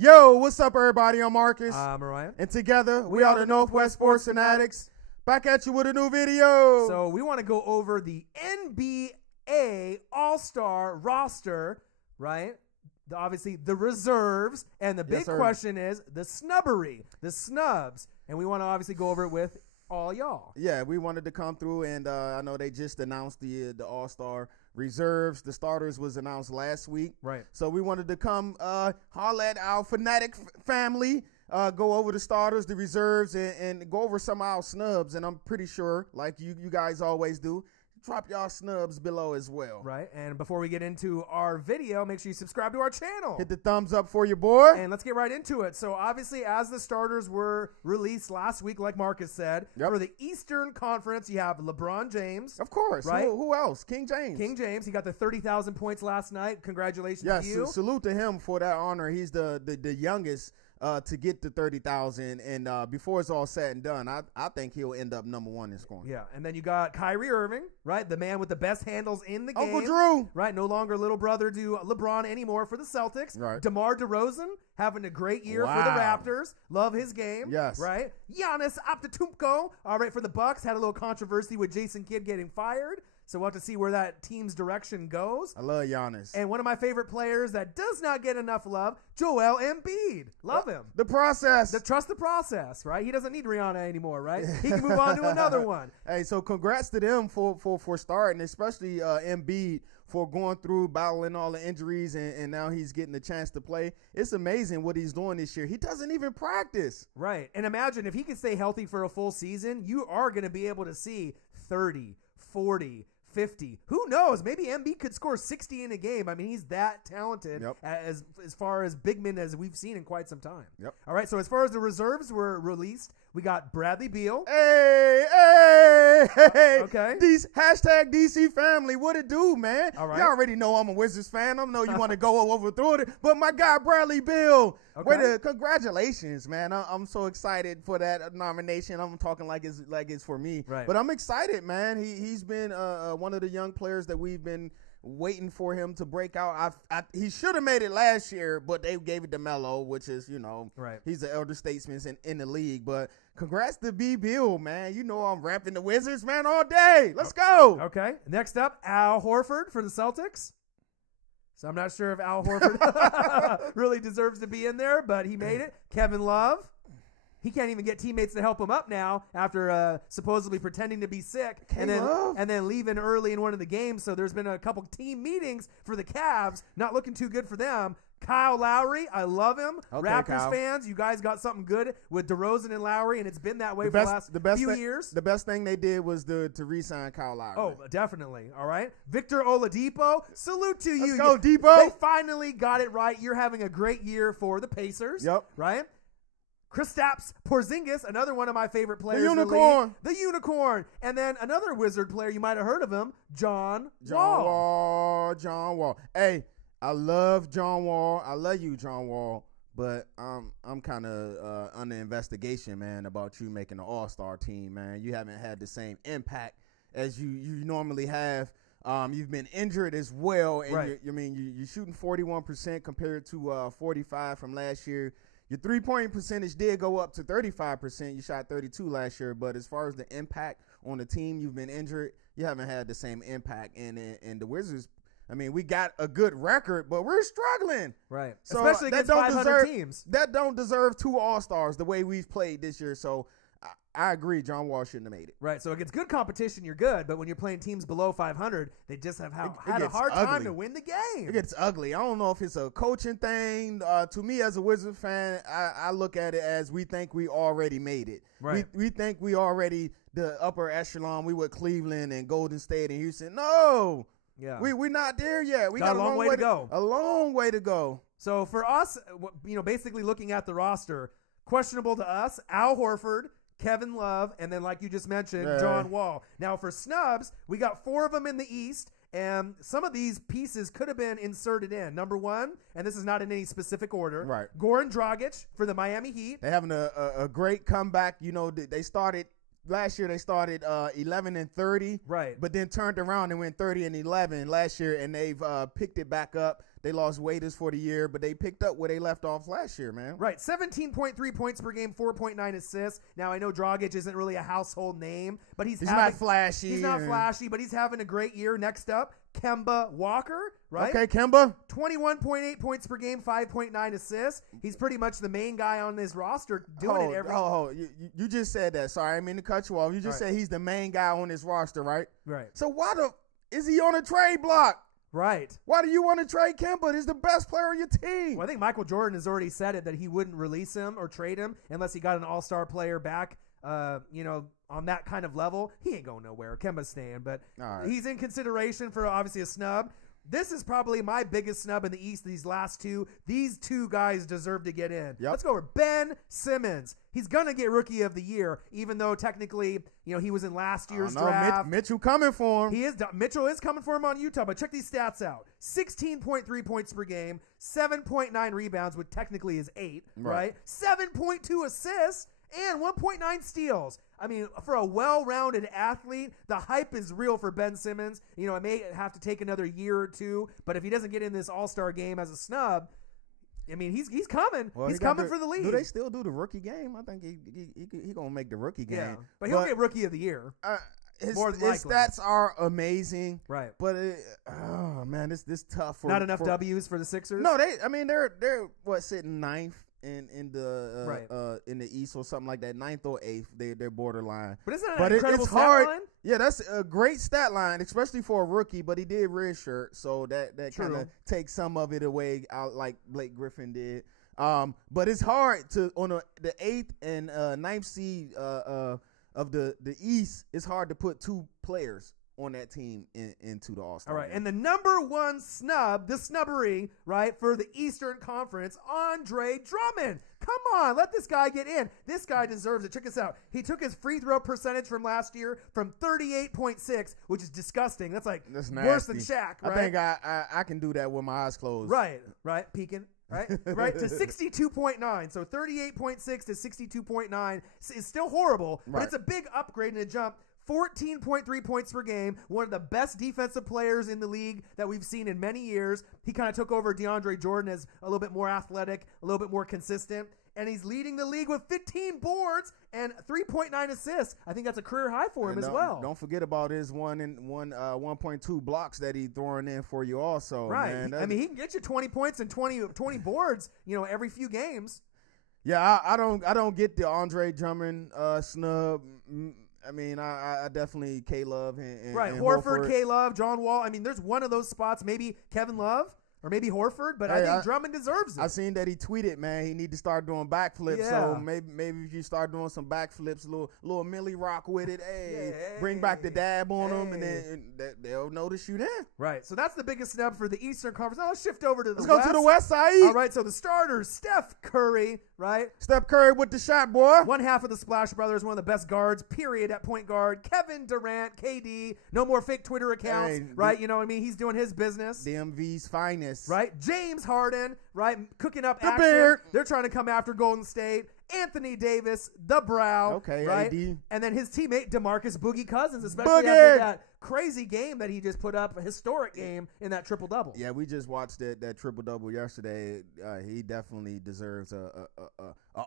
Yo, what's up, everybody? I'm Marcus. I'm Ryan. And together, we are the Northwest Sports Fanatics. Back at you with a new video. So we want to go over the NBA All-Star roster, right? Obviously, the reserves. And the big question is the snubbery, the snubs. And we want to obviously go over it with all y'all. Yeah, we wanted to come through, and I know they just announced the All-Star reserves. The starters was announced last week. Right. So we wanted to come holler at our fanatic family, go over the starters, the reserves, and go over some of our snubs. And I'm pretty sure, like you guys always do, drop y'all snubs below as well. Right. And before we get into our video, make sure you subscribe to our channel. Hit the thumbs up for your boy. And let's get right into it. So obviously, as the starters were released last week, like Marcus said, for the Eastern Conference, you have LeBron James. Of course. Right? Who else? King James. King James. He got the 30,000 points last night. Congratulations to you. Yes, salute to him for that honor. He's the youngest to get to 30,000, and before it's all said and done, I think he'll end up number one in scoring. Yeah, and then you got Kyrie Irving, right? The man with the best handles in the game. Uncle Drew. Right, no longer little brother to LeBron anymore for the Celtics. Right. DeMar DeRozan having a great year for the Raptors. Love his game. Yes. Right? Giannis Antetokounmpo, all right, for the Bucks. Had a little controversy with Jason Kidd getting fired. So we'll have to see where that team's direction goes. I love Giannis. And one of my favorite players that does not get enough love, Joel Embiid. Love him. The process. Trust the process, right? He doesn't need Rihanna anymore, right? He can move on to another one. Hey, so congrats to them for starting, especially Embiid for going through, battling all the injuries, and now he's getting the chance to play. It's amazing what he's doing this year. He doesn't even practice. Right. And imagine if he can stay healthy for a full season, you are going to be able to see 30, 40, 50. Who knows? Maybe Embiid could score 60 in a game. I mean, he's that talented as far as big men as we've seen in quite some time. Yep. All right, so as far as the reserves were released, we got Bradley Beal. Hey. Okay. Hashtag DC family. What it do, man? All right. You already know I'm a Wizards fan. I know you want to go over through it, but my guy Bradley Beal. Okay. Congratulations, man. I'm so excited for that nomination. I'm talking like it's for me. Right. But I'm excited, man. He's been one of the young players that we've been waiting for him to break out. He should have made it last year, but they gave it to Melo, which is, he's the elder statesman in the league. But congrats to B. Bill, man. You know I'm rapping the Wizards, man, all day. Let's go. Okay. Next up, Al Horford for the Celtics. So I'm not sure if Al Horford really deserves to be in there, but he made it. Kevin Love. He can't even get teammates to help him up now after supposedly pretending to be sick and then leaving early in one of the games. So there's been a couple team meetings for the Cavs. Not looking too good for them. Kyle Lowry, I love him. Okay, Raptors fans, you guys got something good with DeRozan and Lowry, and it's been that way for the last few years. The best thing they did was to re-sign Kyle Lowry. Oh, definitely. All right. Victor Oladipo, salute to you. Let's go, Depot. They finally got it right. You're having a great year for the Pacers. Yep. Right? Kristaps Porzingis, another one of my favorite players. The unicorn. The unicorn. And then another Wizard player, you might have heard of him, John Wall. John Wall. Hey, I love John Wall. I love you, John Wall. But I'm kind of under investigation, man, about you making the All-Star team, man. You haven't had the same impact as you normally have. You've been injured as well. And you're shooting 41% compared to 45 from last year. Your three-point percentage did go up to 35%. You shot 32 last year. But as far as the impact on the team, you've been injured. You haven't had the same impact. And the Wizards, I mean, we got a good record, but we're struggling. Right. So especially against 500 teams. That don't deserve two All-Stars the way we've played this year. So I agree. John Wall shouldn't have made it. Right. So against good competition, you're good. But when you're playing teams below 500, they just have had a hard time to win the game. It gets ugly. I don't know if it's a coaching thing. To me, as a Wizards fan, I look at it as we think we already made it. Right. We think we already the upper echelon. We with Cleveland and Golden State and Houston. No. Yeah. We're not there yet. We got a long way to go. A long way to go. So for us, basically looking at the roster, questionable to us, Al Horford, Kevin Love, and then like you just mentioned, John Wall. Now for snubs, we got 4 of them in the East, and some of these pieces could have been inserted in. Number 1, and this is not in any specific order, right? Goran Dragic for the Miami Heat. They're having a great comeback. You know, they started last year. They started 11-30, right? But then turned around and went 30-11 last year, and they've picked it back up. they lost waiters for the year, but they picked up where they left off last year, man. Right, 17.3 points per game, 4.9 assists. Now, I know Dragic isn't really a household name, but he's not flashy. He's not flashy, but he's having a great year. Next up, Kemba Walker, right? Okay, Kemba. 21.8 points per game, 5.9 assists. He's pretty much the main guy on this roster doing it every you just said that. Sorry, I didn't mean to cut you off. You just said he's the main guy on this roster, right? Right. So is he on a trade block? Right. Why do you want to trade Kemba? He's the best player on your team. Well, I think Michael Jordan has already said it that he wouldn't release him or trade him unless he got an all-star player back, on that kind of level. He ain't going nowhere. Kemba's staying, but he's in consideration for obviously a snub. This is probably my biggest snub in the East. These last two. These two guys deserve to get in. Yep. Let's go over Ben Simmons. He's going to get Rookie of the Year, even though technically, he was in last year's draft. Mitchell coming for him. Mitchell is coming for him on Utah, but check these stats out. 16.3 points per game, 7.9 rebounds, which technically is 8, right? 7.2 assists, and 1.9 steals. I mean, for a well-rounded athlete, the hype is real for Ben Simmons. It may have to take another year or two, but if he doesn't get in this all-star game as a snub, I mean, he's coming. Well, he's coming for the league. Do they still do the rookie game? I think he gonna make the rookie game. Yeah, but he'll get Rookie of the Year. His stats are amazing, right? But this tough. Not enough W's for the Sixers. No, they're sitting ninth in the East or something like that, 9th or 8th. They're borderline. But isn't that an incredible stat line? Yeah, that's a great stat line, especially for a rookie. But he did redshirt, so that kind of takes some of it away, out like Blake Griffin did. But it's hard to on the 8th and 9th seed of the East. It's hard to put two players on that team into the All-Star. All right, game. and the number one snub, the snubbery, right, for the Eastern Conference, Andre Drummond. Come on, let this guy get in. This guy deserves it. Check this out. He took his free throw percentage from last year from 38.6, which is disgusting. That's worse than Shaq, right? I think I can do that with my eyes closed. Right, peeking. Right, to 62.9. So 38.6 to 62.9 is still horrible, but it's a big upgrade and a jump. 14.3 points per game, one of the best defensive players in the league that we've seen in many years. He kind of took over DeAndre Jordan as a little bit more athletic, a little bit more consistent, and he's leading the league with 15 boards and 3.9 assists. I think that's a career high for him as well. Don't forget about his 1.2 blocks that he's throwing in for you also. Right. Man. I mean, he can get you 20 points and 20 boards, every few games. Yeah, I don't get the Andre Drummond snub. I mean, I definitely K-Love and Horford, K-Love, John Wall. I mean, there's one of those spots, maybe Kevin Love or maybe Horford, but I think Drummond deserves it. I seen that he tweeted, man, he need to start doing backflips. Yeah. So maybe if you start doing some backflips, little Millie Rock with it, bring back the dab on them, and then they'll notice you then. Right. So that's the biggest snub for the Eastern Conference. Now let's shift over to the Let's West. go to the West side. All right. So the starters, Steph Curry, right? Steph Curry with the shot, boy. One half of the Splash Brothers, one of the best guards, period, at point guard. Kevin Durant, KD, no more fake Twitter accounts, right? You know what I mean? He's doing his business. DMV's finest. Right? James Harden, right? Cooking up action. Beard. They're trying to come after Golden State. Anthony Davis, the Brow. Okay, right? AD. And then his teammate, DeMarcus Boogie Cousins, especially after that crazy game that he just put up, a historic game in that triple-double. Yeah, we just watched that triple-double yesterday. He definitely deserves a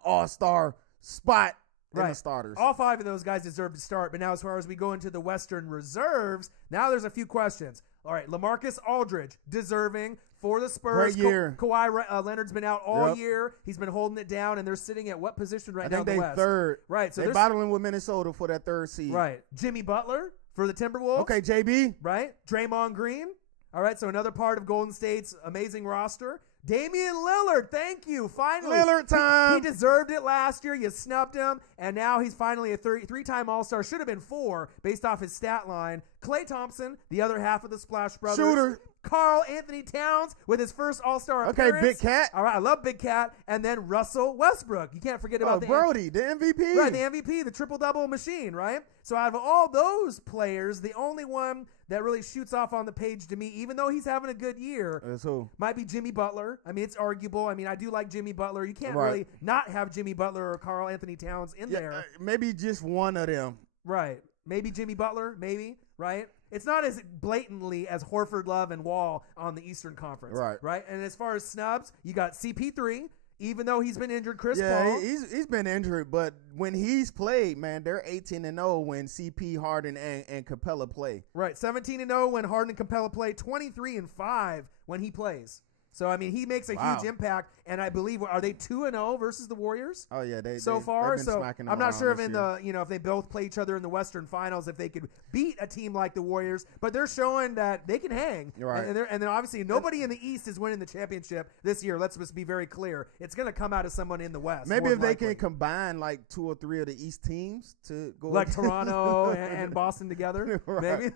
all-star spot in the starters. All 5 of those guys deserve to start. But now as far as we go into the Western reserves, now there's a few questions. All right, LaMarcus Aldridge, deserving for the Spurs. Great year. Kawhi Leonard's been out all year. He's been holding it down, and they're sitting at what position right now in the West? I think they're third. Right. So they're battling with Minnesota for that 3rd seed. Right. Jimmy Butler for the Timberwolves. Okay, JB. Right. Draymond Green. All right, so another part of Golden State's amazing roster. Damian Lillard, thank you. Finally. Lillard time. He deserved it last year. You snubbed him, and now he's finally a three-time All-Star. Should have been 4 based off his stat line. Klay Thompson, the other half of the Splash Brothers. Shooter. Karl Anthony Towns with his first All-Star appearance. Okay, Big Cat. All right, I love Big Cat. And then Russell Westbrook. You can't forget about Brody, the MVP. Right, the MVP, the triple-double machine, right? So out of all those players, the only one that really shoots off on the page to me, even though he's having a good year, is who? Might be Jimmy Butler. I mean, it's arguable. I mean, I do like Jimmy Butler. You can't really not have Jimmy Butler or Karl Anthony Towns in there. Maybe just one of them. Right. Maybe Jimmy Butler, maybe, right? it's not as blatantly as Horford, Love, and Wall on the Eastern Conference. Right. And as far as snubs, you got CP3. Even though he's been injured, Chris Paul. He's been injured, but when he's played, man, they're 18-0 when CP, Harden, and Capella play. Right, 17-0 when Harden and Capella play, 23-5 when he plays. So, I mean, he makes a huge impact, and I believe, are they 2-0 versus the Warriors? Oh, yeah. So far, so I'm not sure if if they both play each other in the Western Finals, if they could beat a team like the Warriors, but they're showing that they can hang. Right. And then obviously nobody in the East is winning the championship this year. Let's just be very clear. It's going to come out of someone in the West. Maybe if they can combine like 2 or 3 of the East teams to go. Like Toronto and Boston together. Right. Maybe.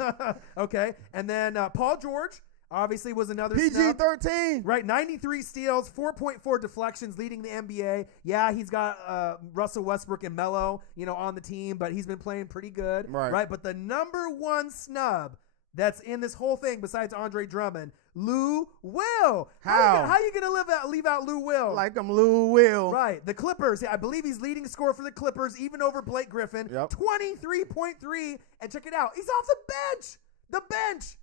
Okay. And then Paul George. Obviously was another PG-13. Right, 93 steals, 4.4 deflections, leading the NBA. Yeah, he's got Russell Westbrook and Melo, on the team, but he's been playing pretty good. Right. But the number one snub that's in this whole thing, besides Andre Drummond, Lou Will. How are you going to leave out Lou Will? Like I'm Lou Will. Right. The Clippers. I believe he's leading scorer for the Clippers, even over Blake Griffin. Yep. 23.3. And check it out. He's off the bench. The bench.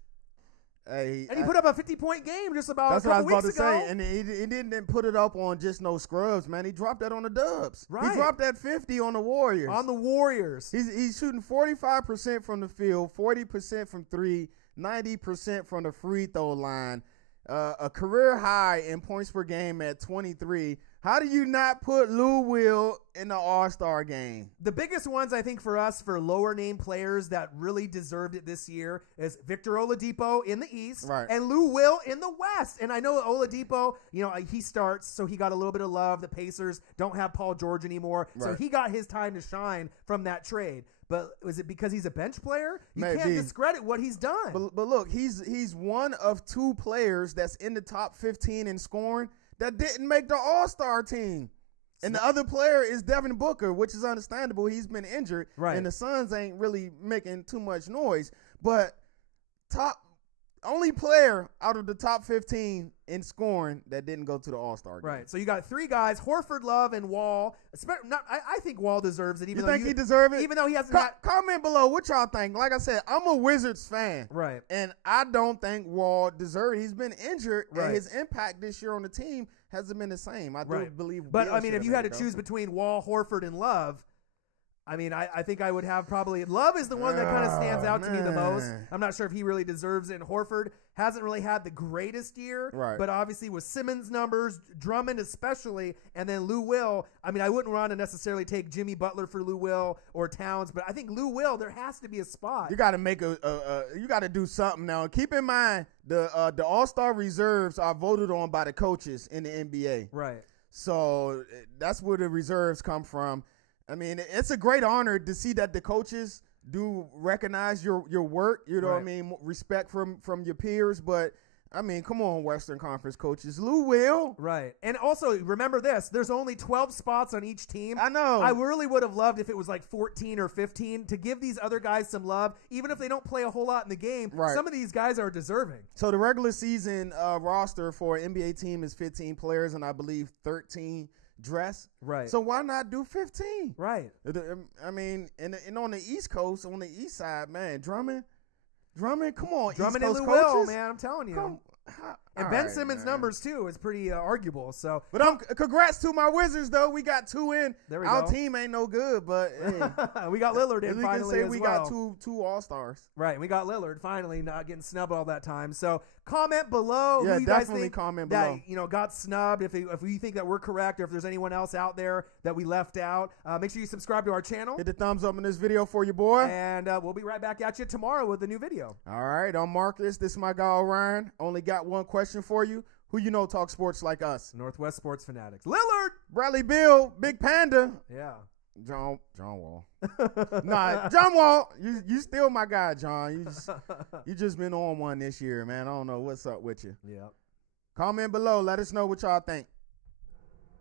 Hey, and he put up a 50-point game just about that's a couple what I was weeks about to ago. say. And he didn't put it up on just no scrubs, man. He dropped that on the Dubs. Right. He dropped that 50 on the Warriors. On the Warriors. He's shooting 45% from the field, 40% from 3, 90% from the free throw line. A career high in points per game at 23. How do you not put Lou Will in the All-Star game? The biggest ones, I think, for us, for lower name players that really deserved it this year is Victor Oladipo in the East and Lou Will in the West. And I know Oladipo, he starts, so he got a little bit of love. The Pacers don't have Paul George anymore, so he got his time to shine from that trade. But is it because he's a bench player? You can't discredit what he's done. But look, he's one of 2 players that's in the top 15 in scoring that didn't make the All-Star team. And the other player is Devin Booker, which is understandable. He's been injured, and the Suns ain't really making too much noise. But only player out of the top 15 in scoring that didn't go to the All-Star game. Right. So you got 3 guys, Horford, Love, and Wall. I think Wall deserves it. You think he deserves it? Even though he hasn't comment below what y'all think. Like I said, I'm a Wizards fan. Right. And I don't think Wall deserves it. He's been injured, and his impact this year on the team hasn't been the same. I do believe. But, if you had to choose between Wall, Horford, and Love, I think I would have probably – Love is the one that kind of stands out to me the most. I'm not sure if he really deserves it. And Horford hasn't really had the greatest year. Right. But obviously with Simmons' numbers, Drummond especially, and then Lou Will, I wouldn't want to necessarily take Jimmy Butler for Lou Will or Towns, but I think Lou Will, there has to be a spot. You got to make you got to do something now. Keep in mind the All-Star reserves are voted on by the coaches in the NBA. Right. So that's where the reserves come from. It's a great honor to see that the coaches do recognize your work. You know what I mean? Respect from your peers. But, come on, Western Conference coaches. Lou Will. Right. And also, remember this. There's only 12 spots on each team. I know. I really would have loved if it was like 14 or 15 to give these other guys some love. Even if they don't play a whole lot in the game, some of these guys are deserving. So the regular season roster for an NBA team is 15 players, and I believe 13 dress. Right. So why not do 15? Right. And on the East Coast, on the East side, man, Drummond, come on, Drummond East and Coast Lou Will, coaches. man, I'm telling you. And Ben Simmons' numbers, too, is pretty arguable. So, but congrats to my Wizards, though. We got 2 in. There we Our go. team ain't no good, but hey, we got Lillard in finally as we well. got two All-Stars. Right, we got Lillard finally not getting snubbed all that time. So comment below Yeah, who you guys definitely think comment that below. got snubbed. If you think that we're correct, or if there's anyone else out there that we left out, make sure you subscribe to our channel. Hit the thumbs up in this video for your boy. And we'll be right back at you tomorrow with a new video. All right, I'm Marcus. This is my guy Orion. Only got one question for you. Who you know talk sports like us? Northwest Sports Fanatics. Lillard. Bradley Beal, Big Panda. Yeah. John Wall. Nah, John Wall. You still my guy, John. You just been on one this year, man. I don't know what's up with you. Yeah. Comment below. Let us know what y'all think.